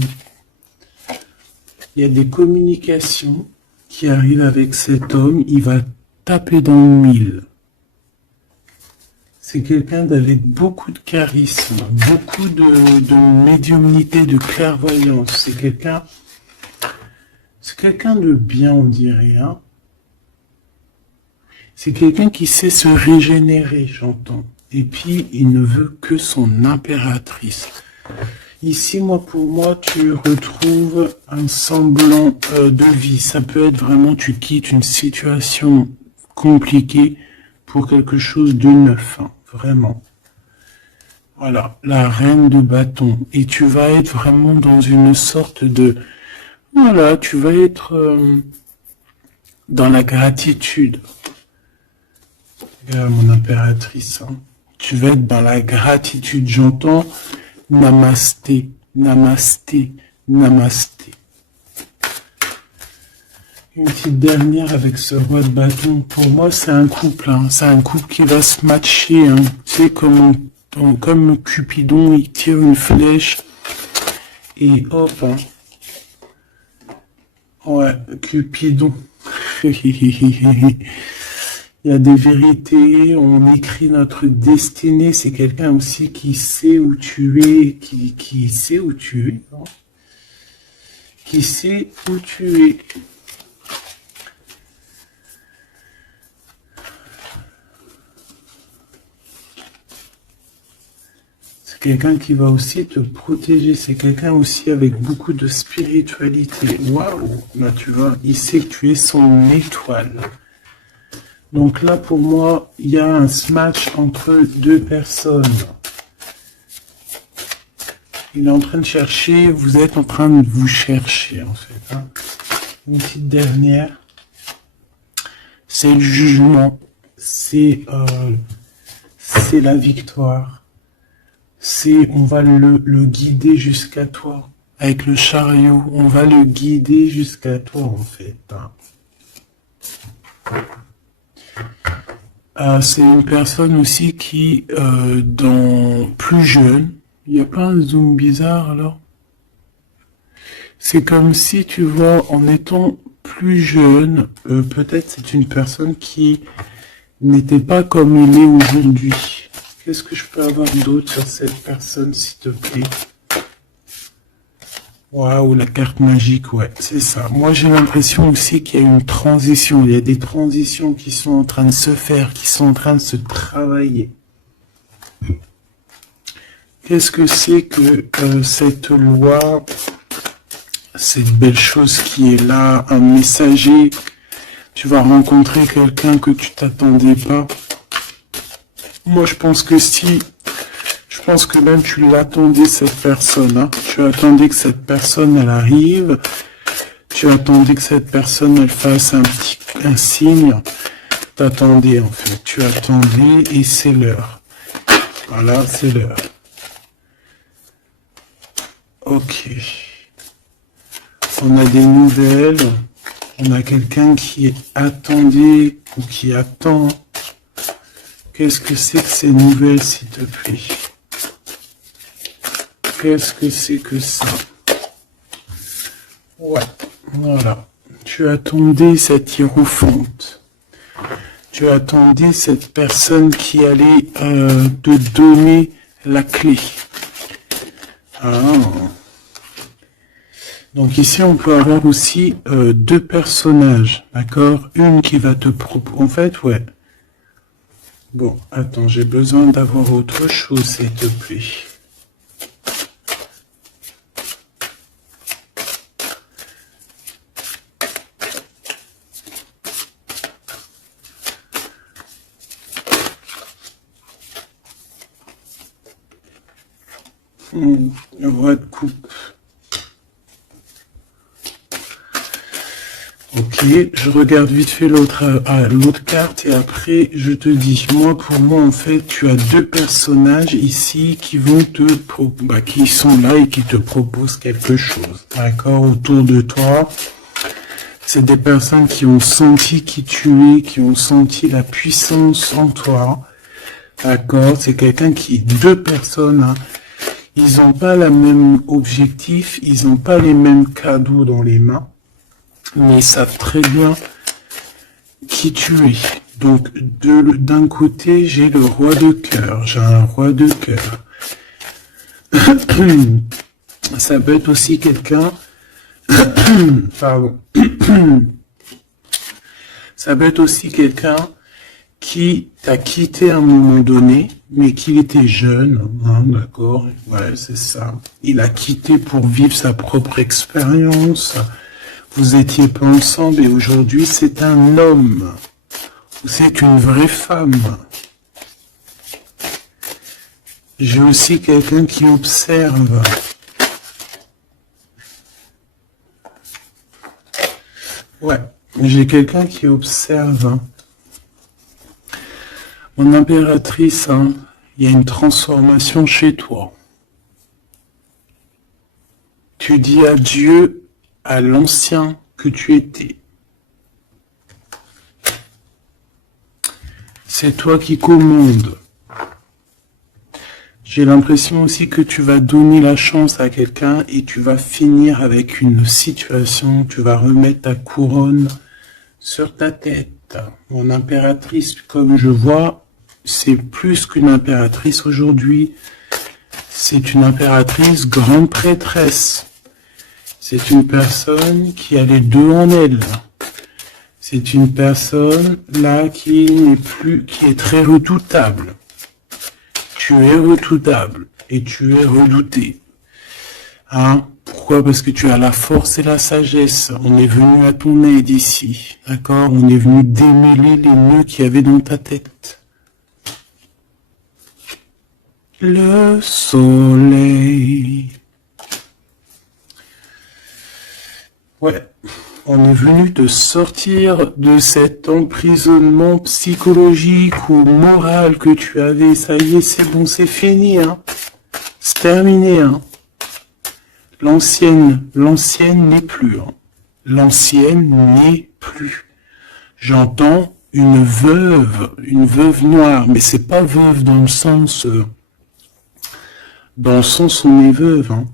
Il y a des communications qui arrivent avec cet homme. Il va taper dans le mille. C'est quelqu'un d'avec beaucoup de charisme, beaucoup de médiumnité, de clairvoyance. C'est quelqu'un de bien, on dirait. Hein. C'est quelqu'un qui sait se régénérer, j'entends. Et puis, il ne veut que son impératrice. Ici, pour moi, tu retrouves un semblant de vie. Ça peut être vraiment, tu quittes une situation compliquée pour quelque chose de neuf. Hein, vraiment. Voilà, la reine de bâton. Et tu vas être vraiment dans une sorte de... Voilà, tu vas être dans la gratitude. Regarde mon impératrice. Hein. Tu vas être dans la gratitude. J'entends namasté, namasté, namasté. Une petite dernière avec ce roi de bâton. Pour moi, c'est un couple. Hein. C'est un couple qui va se matcher. Hein. Tu sais, comme Cupidon, il tire une flèche. Et hop. Hein. Ouais, Cupidon. Il y a des vérités, on écrit notre destinée. C'est quelqu'un aussi qui sait où tu es, qui sait où tu es. Non, qui sait où tu es. C'est quelqu'un qui va aussi te protéger. C'est quelqu'un aussi avec beaucoup de spiritualité. Waouh! Là, tu vois, il sait que tu es son étoile. Donc là, pour moi, il y a un match entre deux personnes. Il est en train de chercher, vous êtes en train de vous chercher, en fait. Hein. Une petite dernière. C'est le jugement. C'est la victoire. On va le guider jusqu'à toi. Avec le chariot, on va le guider jusqu'à toi, en fait. Hein. C'est une personne aussi qui, plus jeune, il n'y a pas un zoom bizarre alors? C'est comme si, tu vois, en étant plus jeune, peut-être c'est une personne qui n'était pas comme il est aujourd'hui. Qu'est-ce que je peux avoir d'autre sur cette personne, s'il te plaît? Waouh, la carte magique, ouais, c'est ça. Moi, j'ai l'impression aussi qu'il y a une transition. Il y a des transitions qui sont en train de se faire, qui sont en train de se travailler. Qu'est-ce que c'est que cette loi, cette belle chose qui est là, un messager? Tu vas rencontrer quelqu'un que tu t'attendais pas. Moi, je pense que si... Je pense que même tu l'attendais, cette personne. Hein. Tu attendais que cette personne, elle arrive. Tu attendais que cette personne, elle fasse un signe. T'attendais, en fait. Tu attendais et c'est l'heure. Voilà, c'est l'heure. Ok. On a des nouvelles. On a quelqu'un qui attendait ou qui attend. Qu'est-ce que c'est que ces nouvelles, s'il te plaît? Qu'est-ce que c'est que ça? Ouais, voilà. Tu attendais cette hiérophante. Tu attendais cette personne qui allait te donner la clé. Ah. Donc ici, on peut avoir aussi deux personnages, d'accord? Une qui va te proposer... En fait, ouais. Bon, attends, j'ai besoin d'avoir autre chose, s'il te plaît. Roi de coupe. Ok, je regarde vite fait l'autre carte et après je te dis. Moi, pour moi, en fait, tu as deux personnages ici qui vont qui sont là et qui te proposent quelque chose. D'accord, autour de toi. C'est des personnes qui ont senti qui tu es, qui ont senti la puissance en toi. D'accord, c'est quelqu'un deux personnes, hein. Ils n'ont pas le même objectif, ils n'ont pas les mêmes cadeaux dans les mains, mais ils savent très bien qui tu es. Donc, d'un côté, j'ai le roi de cœur, j'ai un roi de cœur. Ça peut être aussi quelqu'un... Pardon. Ça peut être aussi quelqu'un qui t'a quitté à un moment donné, mais qu'il était jeune, hein, d'accord, ouais, c'est ça. Il a quitté pour vivre sa propre expérience. Vous étiez pas ensemble et aujourd'hui c'est un homme. C'est une vraie femme. J'ai aussi quelqu'un qui observe. Ouais, j'ai quelqu'un qui observe. Mon impératrice, hein, il y a une transformation chez toi. Tu dis adieu à l'ancien que tu étais. C'est toi qui commandes. J'ai l'impression aussi que tu vas donner la chance à quelqu'un et tu vas finir avec une situation, tu vas remettre ta couronne sur ta tête. Mon impératrice, comme je vois, c'est plus qu'une impératrice aujourd'hui. C'est une impératrice grande prêtresse. C'est une personne qui a les deux en elle. C'est une personne là qui est très redoutable. Tu es redoutable et tu es redouté. Hein? Pourquoi? Parce que tu as la force et la sagesse. On est venu à ton aide ici. D'accord? On est venu démêler les nœuds qu'il y avait dans ta tête. Le soleil. Ouais. On est venu te sortir de cet emprisonnement psychologique ou moral que tu avais. Ça y est, c'est bon, c'est fini, hein. C'est terminé, hein. L'ancienne n'est plus, hein. L'ancienne n'est plus. J'entends une veuve noire, mais c'est pas veuve dans le sens où on est veuve, hein.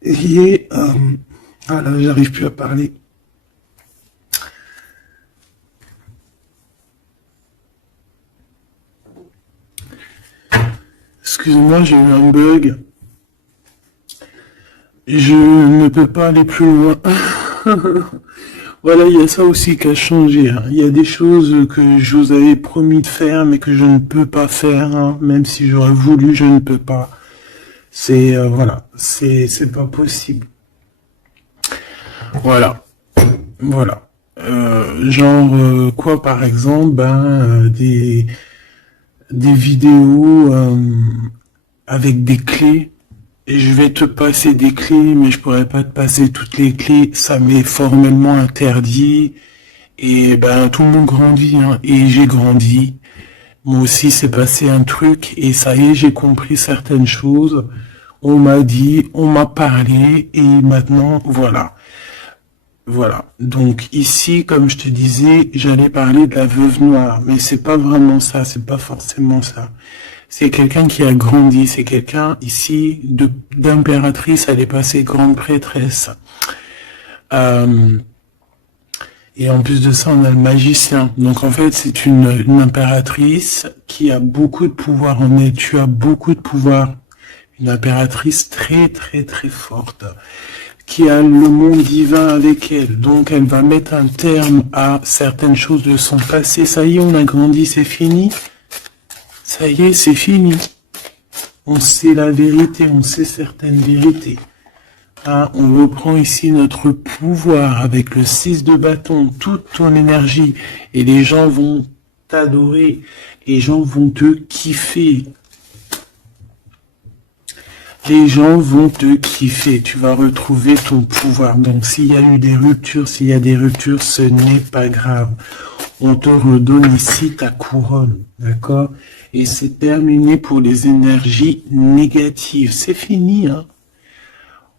Et ah là, j'arrive plus à parler. excuse-moi, j'ai eu un bug. Je ne peux pas aller plus loin. Voilà, il y a ça aussi qui a changé, hein. Il y a des choses que je vous avais promis de faire, mais que je ne peux pas faire, hein. Même si j'aurais voulu, je ne peux pas. C'est voilà, c'est pas possible. Voilà, voilà. Genre quoi, par exemple, des vidéos avec des clés. Et je vais te passer des clés, mais je pourrais pas te passer toutes les clés. Ça m'est formellement interdit. Et ben tout le monde grandit, hein. Et j'ai grandi. Moi aussi, c'est passé un truc. Et ça y est, j'ai compris certaines choses. On m'a dit, on m'a parlé. Et maintenant, voilà. Voilà. Donc ici, comme je te disais, j'allais parler de la veuve noire. Mais c'est pas vraiment ça. C'est pas forcément ça. C'est quelqu'un qui a grandi, c'est quelqu'un ici d'impératrice, elle est passée grande prêtresse. Euh, et en plus de ça, on a le magicien. Donc en fait, c'est une impératrice qui a beaucoup de pouvoir en elle. Tu as beaucoup de pouvoir. Une impératrice très très très forte, qui a le monde divin avec elle. Donc elle va mettre un terme à certaines choses de son passé. Ça y est, on a grandi, c'est fini. Ça y est, c'est fini. On sait la vérité, on sait certaines vérités. Ah, on reprend ici notre pouvoir avec le 6 de bâton, toute ton énergie. Et les gens vont t'adorer. Les gens vont te kiffer. Les gens vont te kiffer. Tu vas retrouver ton pouvoir. Donc s'il y a eu des ruptures, ce n'est pas grave. On te redonne ici ta couronne, d'accord? Et c'est terminé pour les énergies négatives. C'est fini, hein?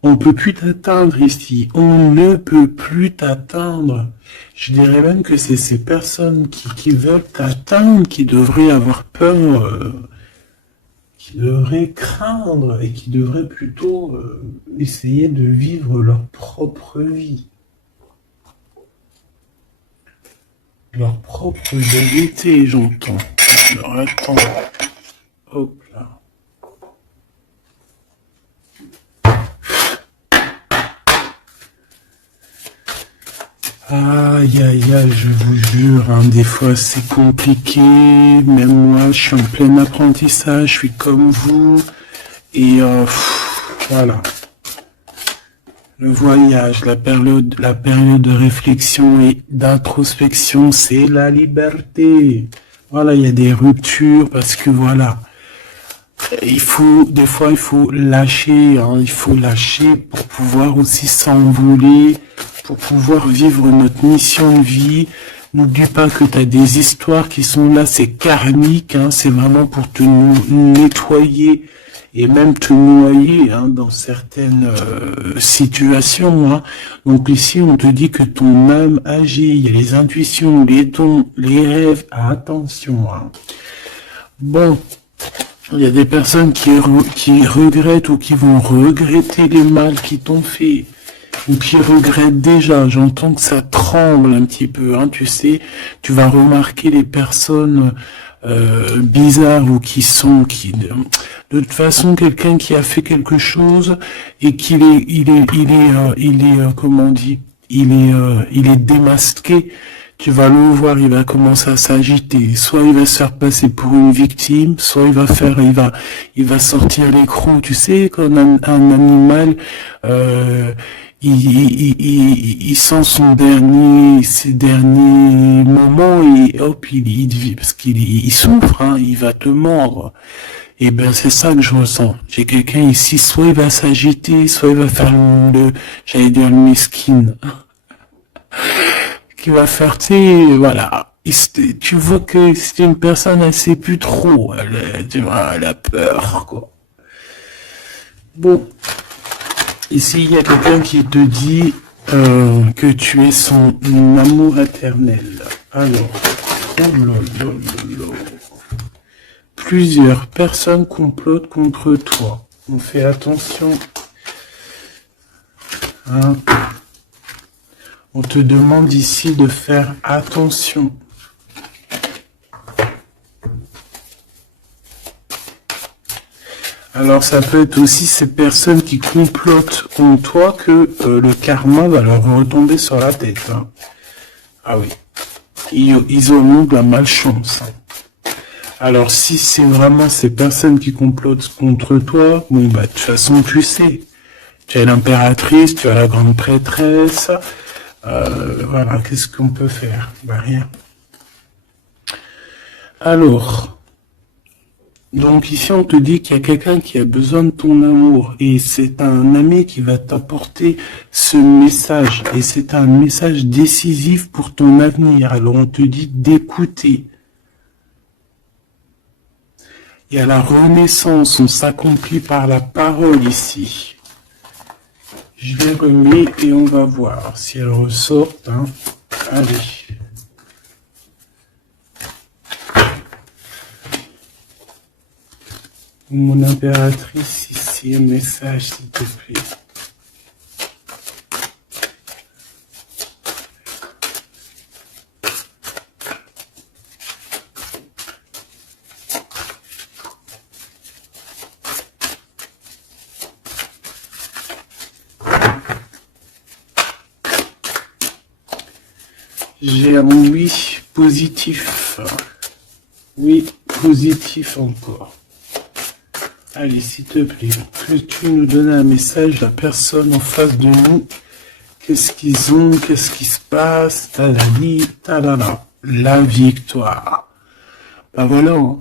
On peut plus t'atteindre ici. On ne peut plus t'atteindre. Je dirais même que c'est ces personnes qui veulent t'atteindre qui devraient avoir peur, qui devraient craindre et qui devraient plutôt essayer de vivre leur propre vie. Leur propre vérité, j'entends. Alors attends. Hop là. Aïe aïe aïe, je vous jure, hein, des fois c'est compliqué. Même moi, je suis en plein apprentissage, je suis comme vous. Et voilà. Le voyage, la période de réflexion et d'introspection, c'est la liberté. Voilà, il y a des ruptures parce que voilà, des fois, il faut lâcher, hein, il faut lâcher pour pouvoir aussi s'envoler, pour pouvoir vivre notre mission de vie. N'oublie pas que tu as des histoires qui sont là, c'est karmique, hein, c'est vraiment pour te nettoyer et même te noyer, hein, dans certaines situations, hein. Donc ici, on te dit que ton âme agit, il y a les intuitions, les dons, les rêves, attention, hein. Bon, il y a des personnes qui regrettent ou qui vont regretter les mal qui t'ont fait, ou qui regrettent déjà. J'entends que ça tremble un petit peu, hein, tu sais. Tu vas remarquer les personnes bizarres ou qui de toute façon, quelqu'un qui a fait quelque chose et qu'il est, comment on dit, il est démasqué. Tu vas le voir, il va commencer à s'agiter. Soit il va se faire passer pour une victime, soit il va sortir les crocs. Tu sais, quand un animal, il sent ses derniers moments et hop, parce qu'il souffre, hein, il va te mordre. Et ben, c'est ça que je ressens. J'ai quelqu'un ici, soit il va s'agiter, soit il va faire j'allais dire le mesquine. Qui va faire, tu sais, voilà. Tu vois que c'est une personne, elle sait plus trop. Elle a peur, quoi. Bon. Ici, il y a quelqu'un qui te dit que tu es son amour éternel. Alors, plusieurs personnes complotent contre toi. On fait attention. Hein. On te demande ici de faire attention. Alors ça peut être aussi ces personnes qui complotent contre toi que le karma va leur retomber sur la tête. Hein. Ah oui, ils auront de la malchance. Hein. Alors si c'est vraiment ces personnes qui complotent contre toi, bon bah de toute façon tu sais. Tu as l'impératrice, tu as la grande prêtresse. Voilà, qu'est-ce qu'on peut faire? Bah rien. Alors, donc ici on te dit qu'il y a quelqu'un qui a besoin de ton amour et c'est un ami qui va t'apporter ce message et c'est un message décisif pour ton avenir. Alors on te dit d'écouter. Il y a la renaissance, on s'accomplit par la parole ici. Je vais remettre et on va voir si elle ressort. Hein. Allez. Mon impératrice, ici, un message, s'il te plaît. J'ai un oui positif. Oui, positif encore. Allez, s'il te plaît, que tu nous donnes un message, la personne en face de nous, qu'est-ce qu'ils ont, qu'est-ce qui se passe, talali, talala, la victoire. Ben voilà, hein.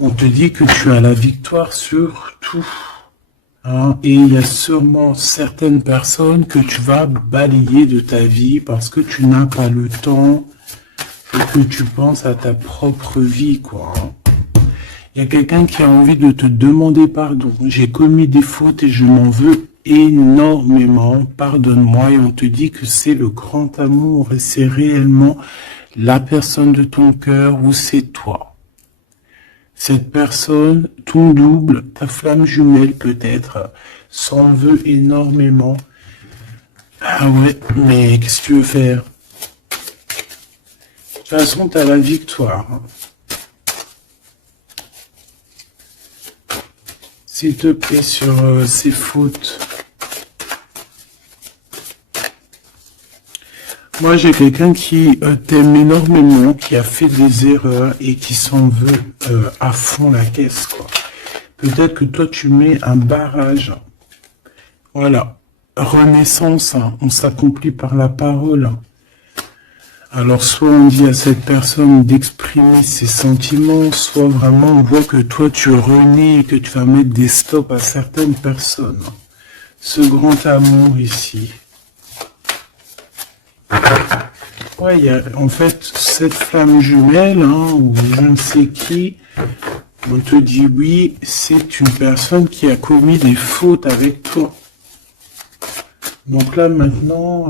On te dit que tu as la victoire sur tout. Hein, et il y a sûrement certaines personnes que tu vas balayer de ta vie parce que tu n'as pas le temps et que tu penses à ta propre vie, quoi. Hein. Il y a quelqu'un qui a envie de te demander pardon. J'ai commis des fautes et je m'en veux énormément. Pardonne-moi. Et on te dit que c'est le grand amour et c'est réellement la personne de ton cœur ou c'est toi. Cette personne, ton double, ta flamme jumelle peut-être, s'en veut énormément. Ah ouais, mais qu'est-ce que tu veux faire? De toute façon, tu as la victoire. S'il te plaît, sur ces fautes. Moi, j'ai quelqu'un qui t'aime énormément, qui a fait des erreurs et qui s'en veut à fond la caisse, quoi. Peut-être que toi, tu mets un barrage. Voilà. Renaissance, hein. On s'accomplit par la parole. Alors, soit on dit à cette personne d'exprimer ses sentiments, soit vraiment on voit que toi, tu renais et que tu vas mettre des stops à certaines personnes. Ce grand amour ici. Ouais, il y a en fait cette flamme jumelle, hein, ou je ne sais qui, on te dit oui, c'est une personne qui a commis des fautes avec toi. Donc là maintenant,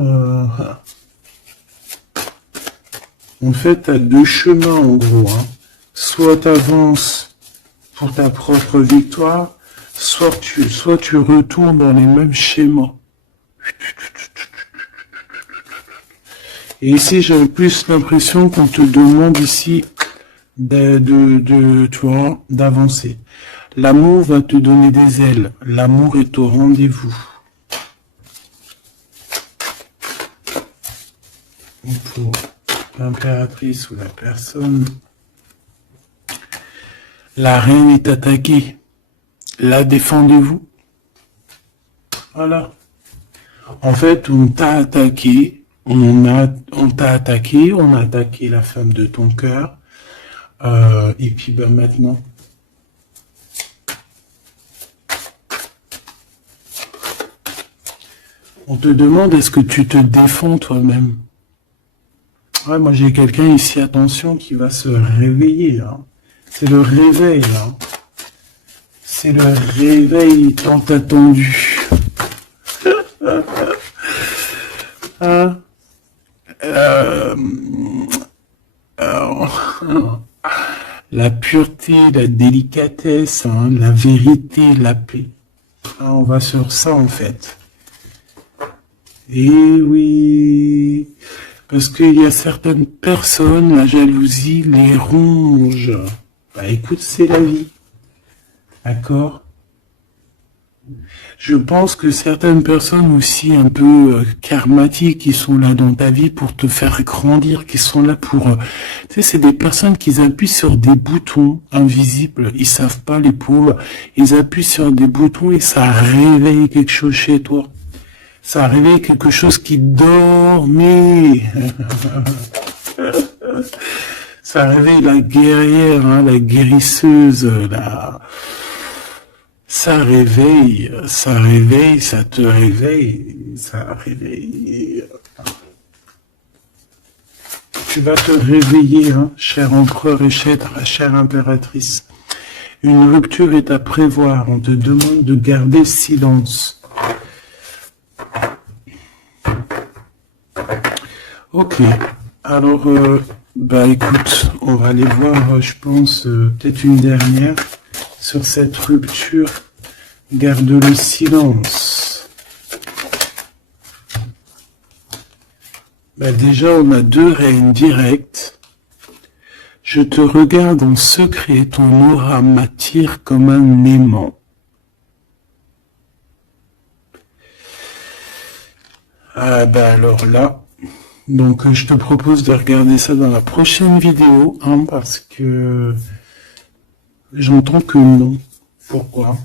en fait, tu as deux chemins en gros. Hein. Soit tu avances pour ta propre victoire, soit tu retournes dans les mêmes schémas. Et ici, j'ai plus l'impression qu'on te demande ici tu vois, d'avancer. L'amour va te donner des ailes. L'amour est au rendez-vous. Pour l'impératrice ou la personne, la reine est attaquée. La défendez-vous. Voilà. En fait, on t'a attaqué. On t'a attaqué, on a attaqué la femme de ton cœur, et puis ben maintenant, on te demande est-ce que tu te défends toi-même. Ouais, moi j'ai quelqu'un ici, attention, qui va se réveiller là. C'est le réveil là. C'est le réveil tant attendu. Hein? La pureté, la délicatesse, hein, la vérité, la paix. Hein, on va sur ça en fait. Et oui, parce qu'il y a certaines personnes, la jalousie les ronge. Bah écoute, c'est la vie. D'accord? Je pense que certaines personnes aussi un peu karmatiques qui sont là dans ta vie pour te faire grandir, qui sont là pour... tu sais, c'est des personnes qui appuient sur des boutons invisibles. Ils savent pas, les pauvres. Ils appuient sur des boutons et ça réveille quelque chose chez toi. Ça réveille quelque chose qui dormait. Ça réveille la guerrière, hein, la guérisseuse, ça réveille, ça te réveille, ça réveille. Tu vas te réveiller, hein, cher empereur et chère impératrice. Une rupture est à prévoir, on te demande de garder silence. Ok, alors, bah écoute, on va aller voir, je pense, peut-être une dernière sur cette rupture. Garde le silence. Bah déjà, on a 2 reines directes. Je te regarde en secret, ton aura m'attire comme un aimant. Ah bah alors là, donc je te propose de regarder ça dans la prochaine vidéo, hein, parce que j'entends que non. Pourquoi?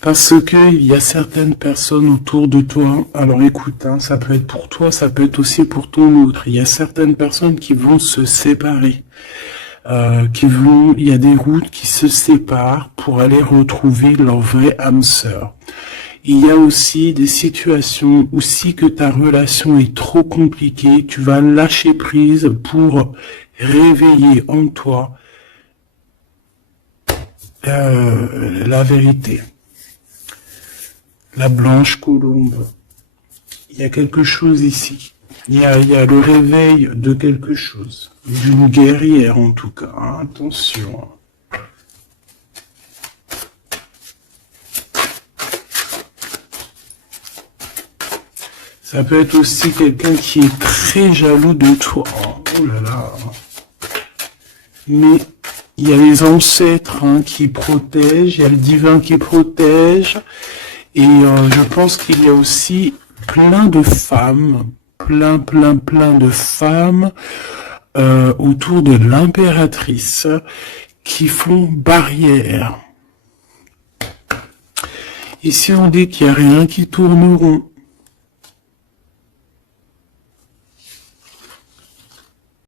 Parce que il y a certaines personnes autour de toi, alors écoute, hein, ça peut être pour toi, ça peut être aussi pour ton autre. Il y a certaines personnes qui vont se séparer, il y a des routes qui se séparent pour aller retrouver leur vraie âme sœur. Il y a aussi des situations où si que ta relation est trop compliquée, tu vas lâcher prise pour réveiller en toi la vérité. La blanche colombe. Il y a quelque chose ici. Il y a le réveil de quelque chose. D'une guerrière en tout cas. Hein, attention. Ça peut être aussi quelqu'un qui est très jaloux de toi. Oh là là. Mais il y a les ancêtres, hein, qui protègent, il y a le divin qui protège. Et je pense qu'il y a aussi plein de femmes, plein de femmes autour de l'impératrice qui font barrière. Ici on dit qu'il n'y a rien qui tourne rond.